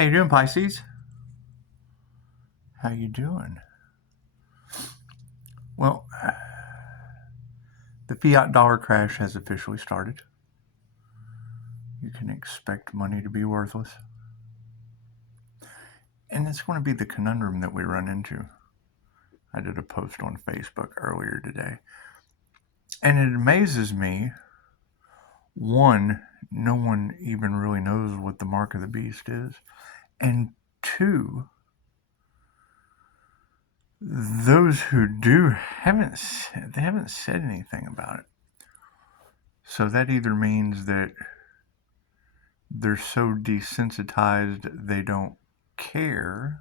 How you doing, Pisces? How you doing? Well, the fiat dollar crash has officially started. You can expect money to be worthless. And it's going to be the conundrum that we run into. I did a post on Facebook earlier today. And it amazes me, one, no one even really knows what the mark of the beast is. And two, those who do haven't said anything about it. So that either means that they're so desensitized they don't care,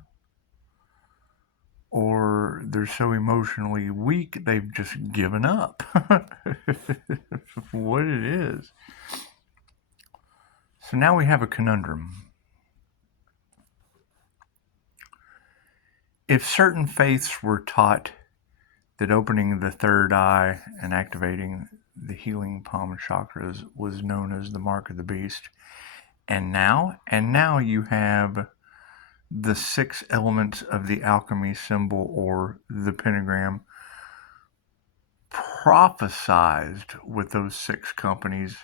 or they're so emotionally weak they've just given up. What it is. So now we have a conundrum. If certain faiths were taught that opening the third eye and activating the healing palm chakras was known as the mark of the beast, and now you have the 6 elements of the alchemy symbol, or the pentagram, prophesized with those 6 companies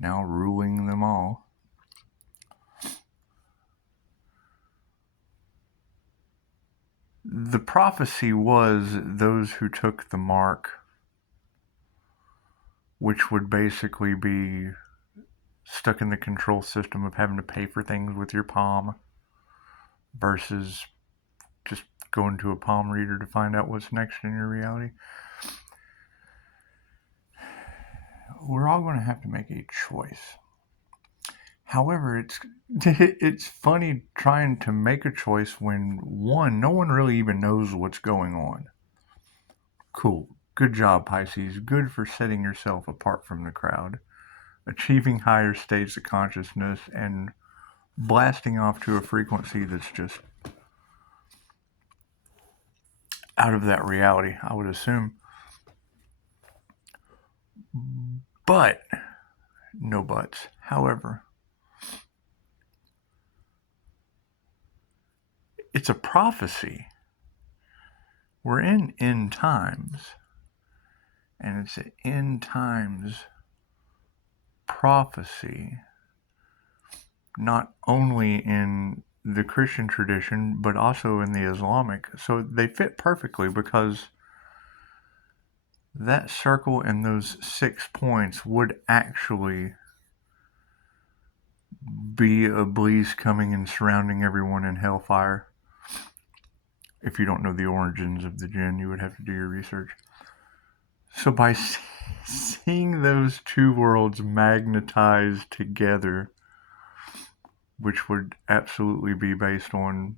now ruling them all. The prophecy was those who took the mark, which would basically be stuck in the control system of having to pay for things with your palm versus just going to a palm reader to find out what's next in your reality. We're all going to have to make a choice. However, it's funny trying to make a choice when, one, no one really even knows what's going on. Cool. Good job, Pisces. Good for setting yourself apart from the crowd, achieving higher states of consciousness, and blasting off to a frequency that's just out of that reality, I would assume. But, no buts. However, it's a prophecy. We're in end times, and it's an end times prophecy, not only in the Christian tradition, but also in the Islamic. So they fit perfectly, because that circle and those 6 points would actually be Iblis coming and surrounding everyone in hellfire. If you don't know the origins of the jinn, you would have to do your research. So by seeing those 2 worlds magnetized together, which would absolutely be based on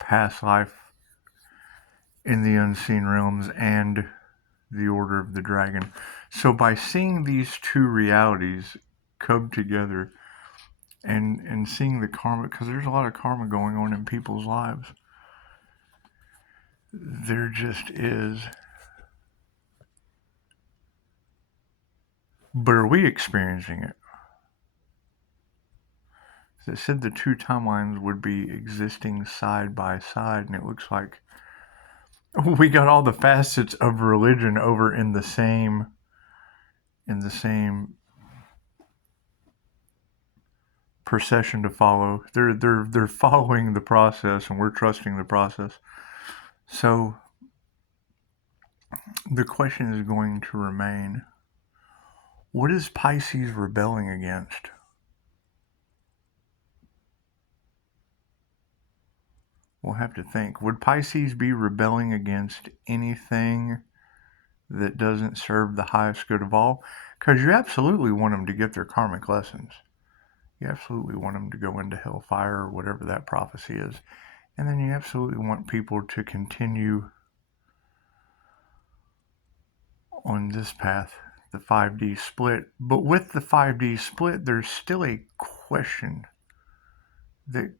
past life in the unseen realms and the Order of the Dragon. So by seeing these 2 realities come together and seeing the karma, because there's a lot of karma going on in people's lives, there just is. But are we experiencing it? They said the 2 timelines would be existing side by side, and it looks like we got all the facets of religion over in the same procession to follow. They're following the process, and we're trusting the process. So the question is going to remain, what is Pisces rebelling against? We'll have to think. Would Pisces be rebelling against anything that doesn't serve the highest good of all? Because you absolutely want them to get their karmic lessons. You absolutely want them to go into hellfire, or whatever that prophecy is. And then you absolutely want people to continue on this path, the 5D split. But with the 5D split, there's still a question that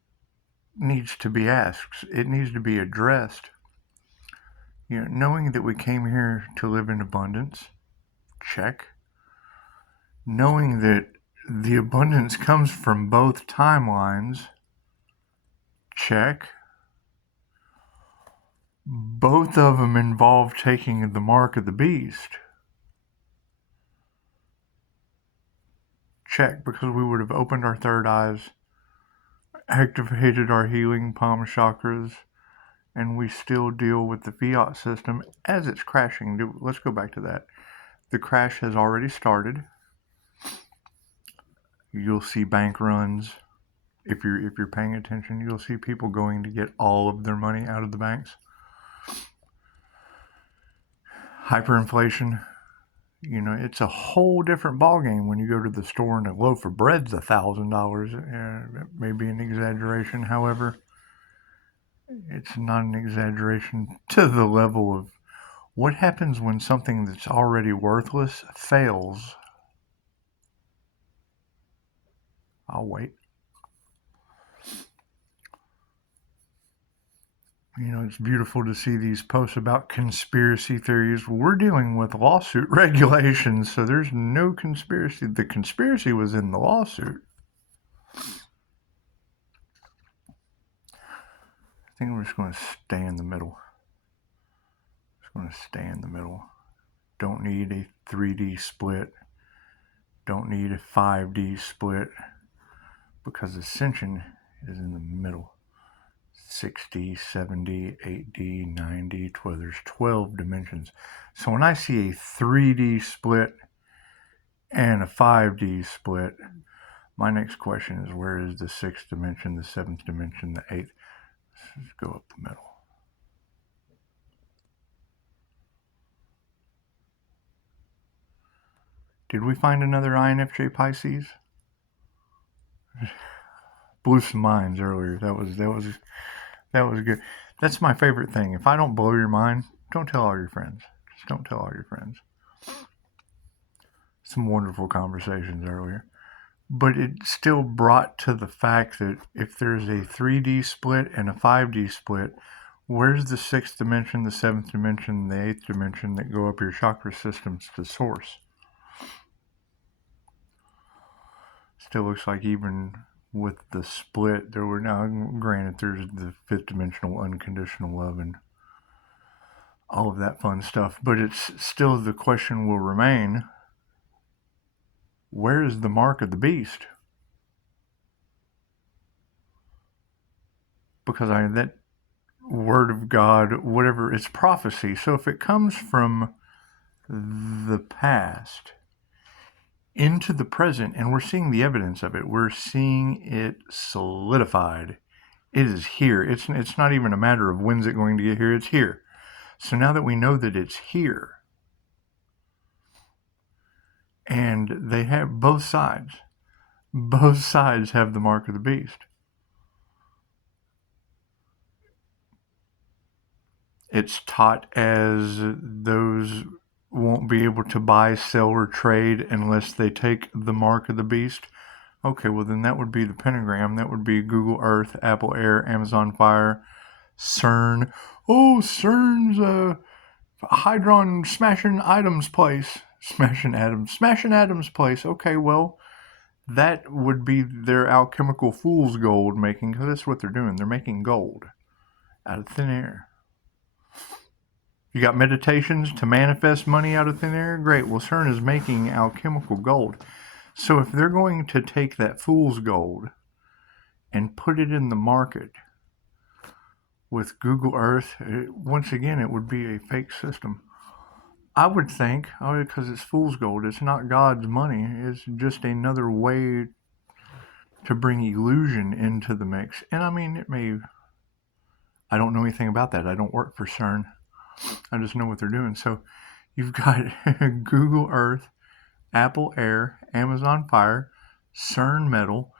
needs to be asked. It needs to be addressed. Knowing that we came here to live in abundance, check. Knowing that The abundance comes from both timelines. Check. Both of them involve taking the mark of the beast. Check, because we would have opened our third eyes, activated our healing palm chakras, and we still deal with the fiat system as it's crashing. Let's go back to that. The crash has already started. You'll see bank runs. If you're paying attention, you'll see people going to get all of their money out of the banks. Hyperinflation. It's a whole different ballgame when you go to the store and a loaf of bread's $1,000. It may be an exaggeration. However, it's not an exaggeration to the level of what happens when something that's already worthless fails. I'll wait. It's beautiful to see these posts about conspiracy theories. We're dealing with lawsuit regulations, so there's no conspiracy. The conspiracy was in the lawsuit. I think we're just going to stay in the middle. Don't need a 3D split. Don't need a 5D split, because ascension is in the middle. 6D, 7D, 8D, 9D, 12. There's 12 dimensions. So when I see a 3D split and a 5D split, my next question is, where is the 6th dimension, the 7th dimension, the 8th? Let's go up the middle. Did we find another INFJ Pisces? Blew some minds earlier. That was good. That's my favorite thing. If I don't blow your mind, don't tell all your friends. Just don't tell all your friends. Some wonderful conversations earlier. But it still brought to the fact that if there's a 3D split and a 5D split, where's the 6th dimension, the 7th dimension, the 8th dimension that go up your chakra systems to source? Still looks like even with the split, there were, now granted, there's the 5th dimensional unconditional love and all of that fun stuff, but it's still, the question will remain, where is the mark of the beast? Because that word of God, whatever, it's prophecy. So if it comes from the past into the present, and we're seeing the evidence of it, we're seeing it solidified. It is here. It's not even a matter of when's it going to get here. It's here. So now that we know that it's here, and they have both sides have the mark of the beast. It's taught as those won't be able to buy, sell, or trade unless they take the mark of the beast. Okay, well then that would be the pentagram. That would be Google Earth, Apple Air, Amazon Fire, CERN. Oh, CERN's Hydron smashing atoms place. Smashing atoms place. Okay, well, that would be their alchemical fool's gold making, because that's what they're doing. They're making gold out of thin air. You got meditations to manifest money out of thin air? Great. Well, CERN is making alchemical gold. So if they're going to take that fool's gold and put it in the market with Google Earth, once again, it would be a fake system. I would think, because it's fool's gold, it's not God's money. It's just another way to bring illusion into the mix. And I mean, I don't know anything about that. I don't work for CERN. I just know what they're doing. So you've got Google Earth, Apple Air, Amazon Fire, CERN Metal.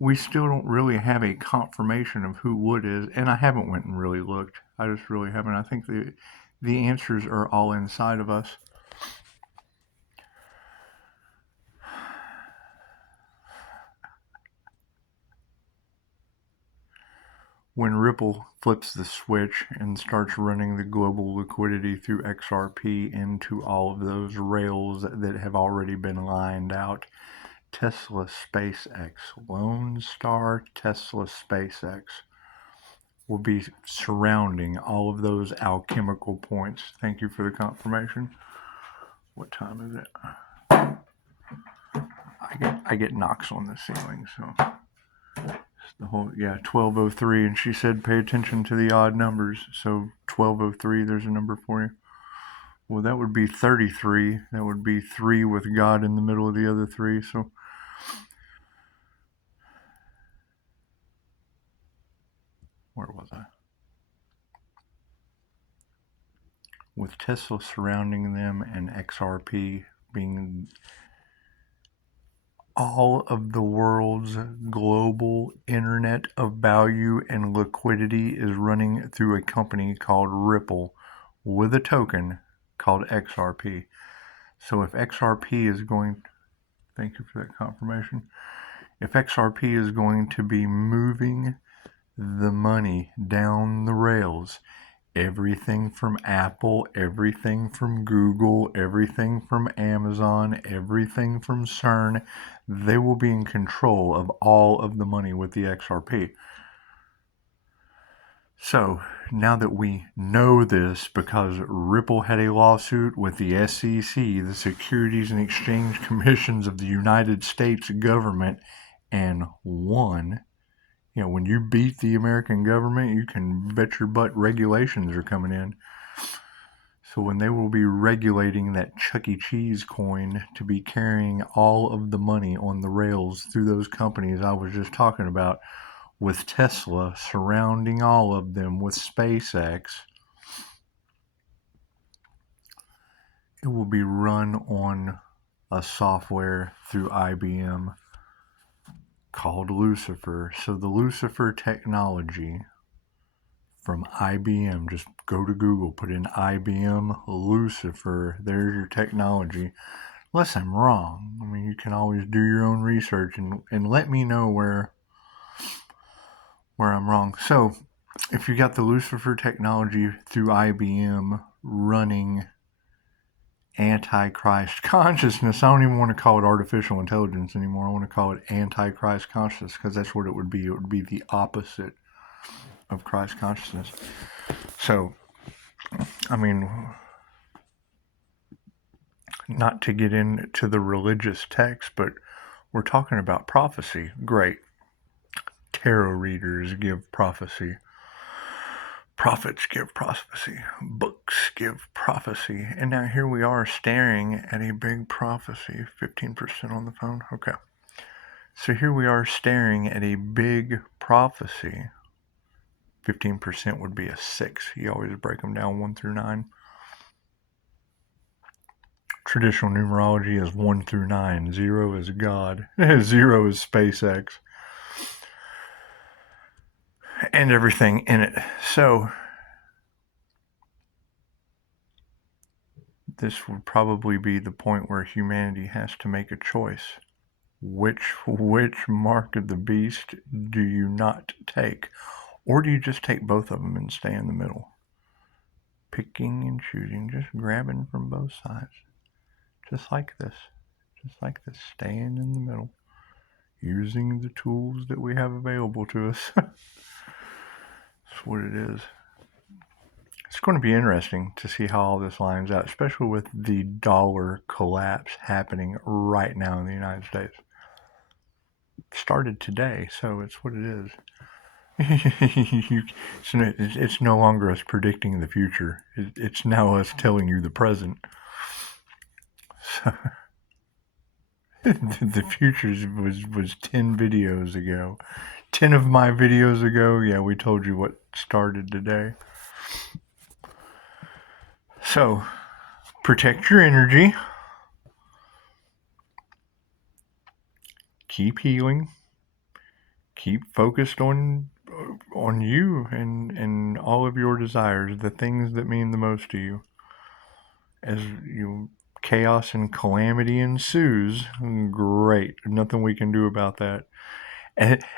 We still don't really have a confirmation of who wood is, and I haven't went and really looked. I just really haven't. I think the answers are all inside of us. When Ripple flips the switch and starts running the global liquidity through XRP into all of those rails that have already been lined out, Tesla, SpaceX, Lone Star, Tesla, SpaceX will be surrounding all of those alchemical points. Thank you for the confirmation. What time is it? I get knocks on the ceiling, so the whole 12:03, and she said pay attention to the odd numbers. So 12:03, there's a number for you. Well, that would be 33. That would be 3 with God in the middle of the other 3. So where was I? With Tesla surrounding them and XRP being all of the world's global internet of value and liquidity is running through a company called Ripple with a token called XRP. So if XRP is going, thank you for that confirmation. If XRP is going to be moving the money down the rails, everything from Apple, everything from Google, everything from Amazon, everything from CERN, they will be in control of all of the money with the XRP. So now that we know this, because Ripple had a lawsuit with the SEC, the Securities and Exchange Commissions of the United States government, and won. You know, when you beat the American government, you can bet your butt regulations are coming in. So when they will be regulating that Chuck E. Cheese coin to be carrying all of the money on the rails through those companies I was just talking about, with Tesla surrounding all of them, with SpaceX, it will be run on a software through IBM called Lucifer. So the Lucifer technology from IBM, just go to Google, put in IBM Lucifer, there's your technology. Unless I'm wrong. I mean, you can always do your own research and let me know where I'm wrong. So if you got the Lucifer technology through IBM running Antichrist consciousness, I don't even want to call it artificial intelligence anymore. I want to call it Antichrist consciousness, because that's what it would be. It would be the opposite of Christ consciousness. So, I mean, not to get into the religious text, but we're talking about prophecy. Great. Tarot readers give prophecy. Prophets give prophecy. Books give prophecy. And now here we are staring at a big prophecy. 15% on the phone? Okay. So here we are staring at a big prophecy. 15% would be a 6. You always break them down 1 through 9. Traditional numerology is 1 through 9. 0 is God. 0 is SpaceX. And everything in it. So this would probably be the point where humanity has to make a choice. Which mark of the beast do you not take? Or do you just take both of them and stay in the middle? Picking and choosing, just grabbing from both sides. Just like this. Staying in the middle. Using the tools that we have available to us. That's what it is. It's going to be interesting to see how all this lines out, especially with the dollar collapse happening right now in the United States. It started today, so it's what it is. It's no longer us predicting the future. It's now us telling you the present. So, the future was 10 videos ago. 10 of my videos ago, yeah, we told you what started today. So, protect your energy. Keep healing. Keep focused on you and all of your desires, the things that mean the most to you. As chaos and calamity ensues, great. Nothing we can do about that.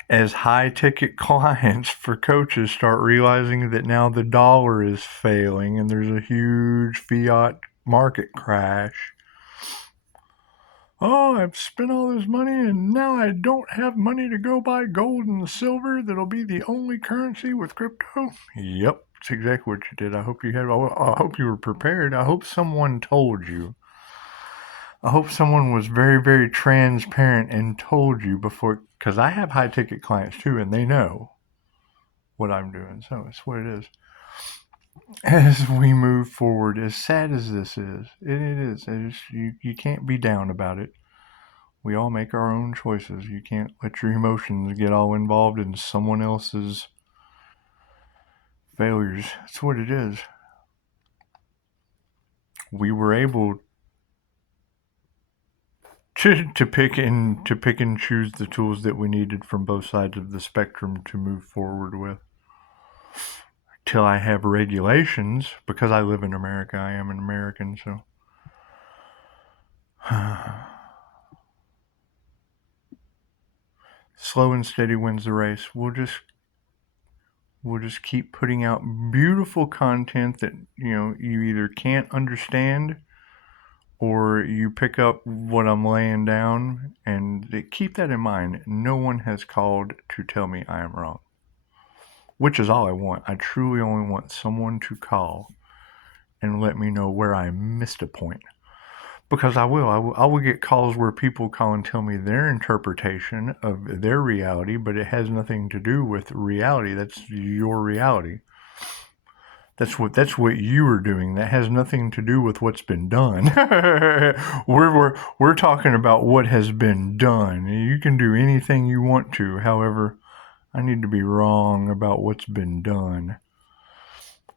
As high-ticket clients for coaches start realizing that now the dollar is failing and there's a huge fiat market crash, Oh, I've spent all this money and now I don't have money to go buy gold and silver that'll be the only currency with crypto. Yep, that's exactly what you did. I hope you had. I hope you were prepared. I hope someone told you. I hope someone was very, very transparent and told you before, because I have high ticket clients too, and they know what I'm doing. So it's what it is. As we move forward, as sad as this is, it is. You can't be down about it. We all make our own choices. You can't let your emotions get all involved in someone else's failures. That's what it is. We were able to pick and choose the tools that we needed from both sides of the spectrum to move forward with. Till I have regulations, because I live in America, I am an American, so slow and steady wins the race. We'll just keep putting out beautiful content that you either can't understand or you pick up what I'm laying down, and keep that in mind. No one has called to tell me I am wrong, which is all I want. I truly only want someone to call and let me know where I missed a point. Because I will get calls where people call and tell me their interpretation of their reality, but it has nothing to do with reality. That's your reality. That's what you were doing. That has nothing to do with what's been done. we're talking about what has been done. You can do anything you want to. However, I need to be wrong about what's been done.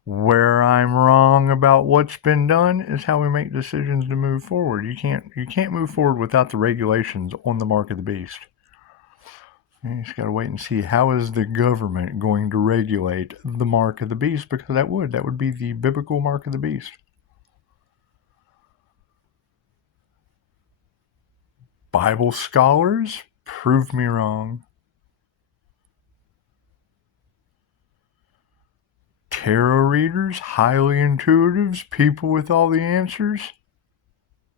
Where I'm wrong about what's been done is how we make decisions to move forward. You can't move forward without the regulations on the mark of the beast. You just got to wait and see how is the government going to regulate the mark of the beast, because that would be the biblical mark of the beast. Bible scholars, prove me wrong. Tarot readers, highly intuitives, people with all the answers,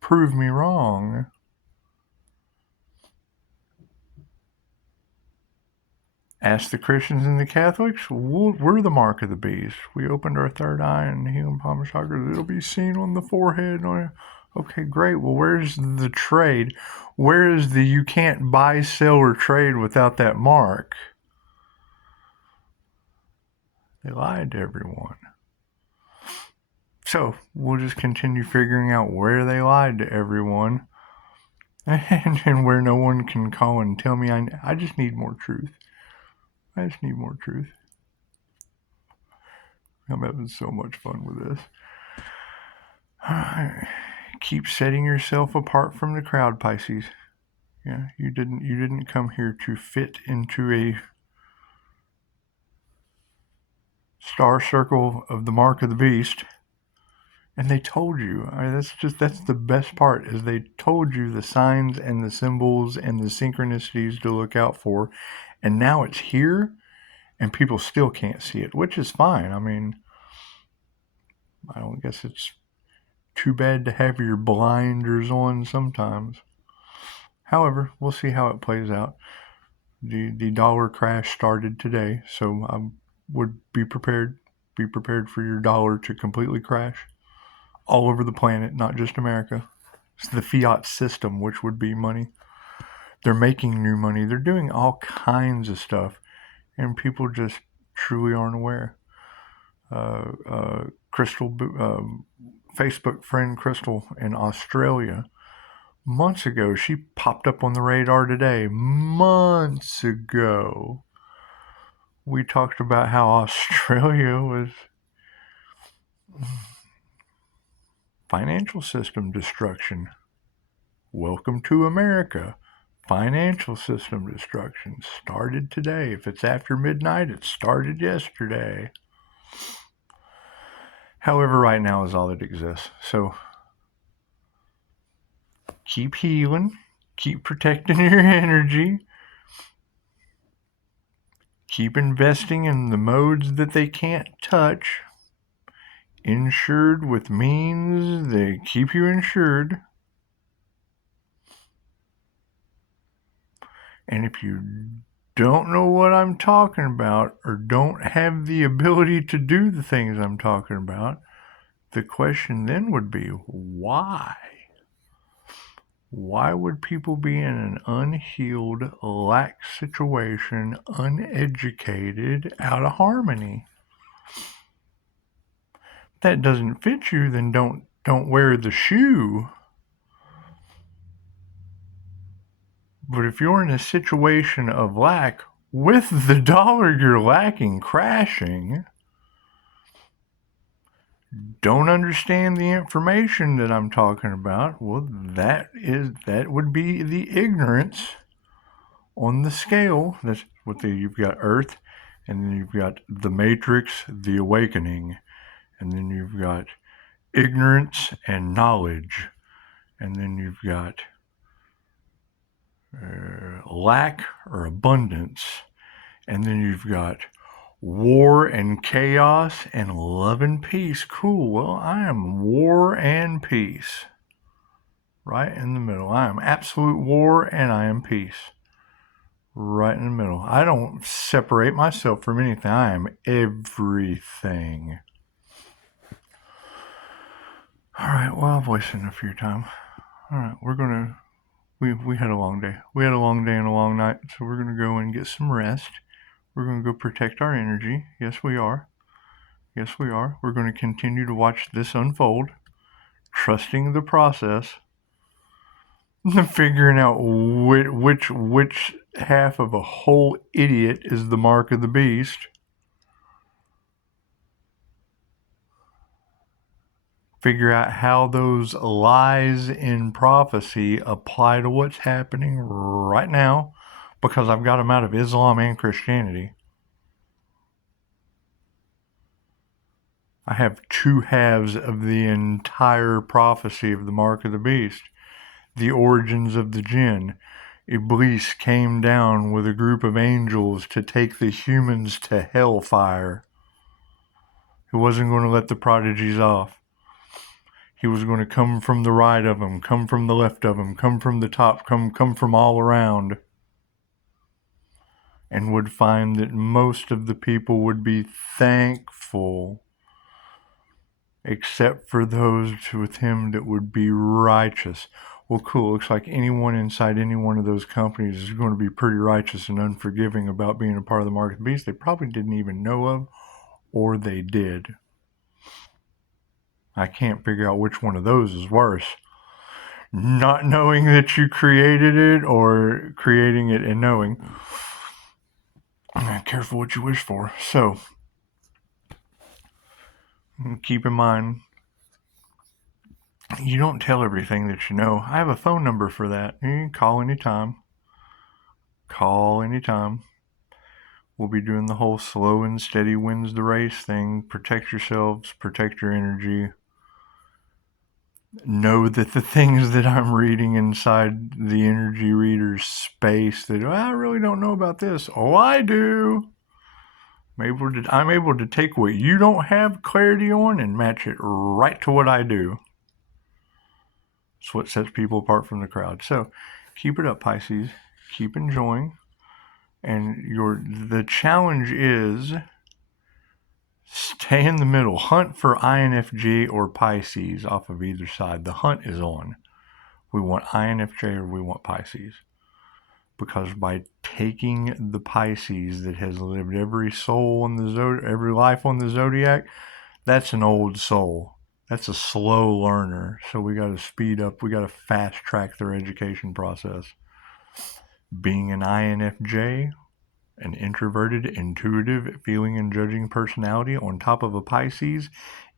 prove me wrong. Ask the Christians and the Catholics, we're the mark of the beast. We opened our third eye and healing palm chakras. It'll be seen on the forehead. Okay, great. Well, where's the trade? Where is the you can't buy, sell, or trade without that mark? They lied to everyone. So we'll just continue figuring out where they lied to everyone, and where no one can call and tell me I just need more truth. I just need more truth. I'm having so much fun with this. Keep setting yourself apart from the crowd, Pisces. Yeah, you didn't come here to fit into a star circle of the mark of the beast. And they told you. That's the best part, is they told you the signs and the symbols and the synchronicities to look out for. And now it's here and people still can't see it, which is fine. I mean, I don't guess it's too bad to have your blinders on sometimes. However, we'll see how it plays out. The dollar crash started today, so I would be prepared. Be prepared for your dollar to completely crash all over the planet, not just America. It's the fiat system, which would be money. They're making new money. They're doing all kinds of stuff, and people just truly aren't aware. Crystal, Facebook friend Crystal in Australia, months ago, she popped up on the radar today. Months ago, we talked about how Australia was financial system destruction. Welcome to America. Financial system destruction started today. If it's after midnight, it started yesterday. However, right now is all that exists. So keep healing, keep protecting your energy, keep investing in the modes that they can't touch. Insured with means they keep you insured. And if you don't know what I'm talking about or don't have the ability to do the things I'm talking about, the question then would be, why? Why would people be in an unhealed, lack situation, uneducated, out of harmony? If that doesn't fit you, then don't wear the shoe. But if you're in a situation of lack with the dollar you're lacking crashing, don't understand the information that I'm talking about, well, that would be the ignorance on the scale. That's what you've got Earth, and then you've got the Matrix, the Awakening, and then you've got ignorance and knowledge, and then you've got lack or abundance, and then you've got war and chaos and love and peace. Cool. Well, I am war and peace. Right in the middle. I am absolute war and I am peace. Right in the middle. I don't separate myself from anything. I am everything. All right. Well, I've wasted enough of your time. All right. We had a long day. We had a long day and a long night. So we're going to go and get some rest. We're going to go protect our energy. Yes, we are. Yes, we are. We're going to continue to watch this unfold, trusting the process, figuring out which half of a whole idiot is the mark of the beast. Figure out how those lies in prophecy apply to what's happening right now, because I've got them out of Islam and Christianity. I have two halves of the entire prophecy of the mark of the beast. The origins of the jinn. Iblis came down with a group of angels to take the humans to hellfire. He wasn't going to let the prodigies off. He was going to come from the right of them, come from the left of them, come from the top, come from all around. And would find that most of the people would be thankful, except for those with him that would be righteous. Well, cool. Looks like anyone inside any one of those companies is going to be pretty righteous and unforgiving about being a part of the mark of the beast they probably didn't even know of, or they did. I can't figure out which one of those is worse. Not knowing that you created it, or creating it and knowing. Careful what you wish for. So, keep in mind, you don't tell everything that you know. I have a phone number for that. You can call anytime. Call anytime. We'll be doing the whole slow and steady wins the race thing. Protect yourselves, protect your energy. Know that the things that I'm reading inside the energy reader's space that I really don't know about this. Oh, I do. I'm able to take what you don't have clarity on and match it right to what I do. It's what sets people apart from the crowd. So keep it up, Pisces. Keep enjoying. And the challenge is stay in the middle. Hunt for INFJ or Pisces off of either side. The hunt is on. We want INFJ or we want Pisces. Because by taking the Pisces that has lived every soul on the every life on the zodiac, that's an old soul. That's a slow learner. So we got to speed up. We got to fast track their education process. Being an INFJ, an introverted, intuitive, feeling and judging personality on top of a Pisces,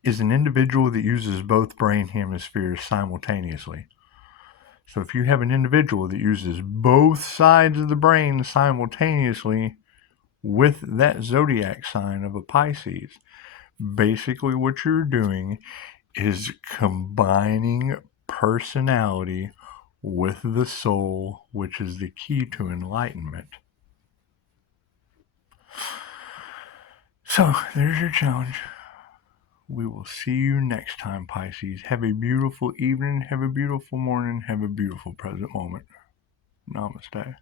is an individual that uses both brain hemispheres simultaneously. So if you have an individual that uses both sides of the brain simultaneously with that zodiac sign of a Pisces, basically what you're doing is combining personality with the soul, which is the key to enlightenment. So there's your challenge. We will see you next time, Pisces. Have a beautiful evening, have a beautiful morning, have a beautiful present moment. Namaste.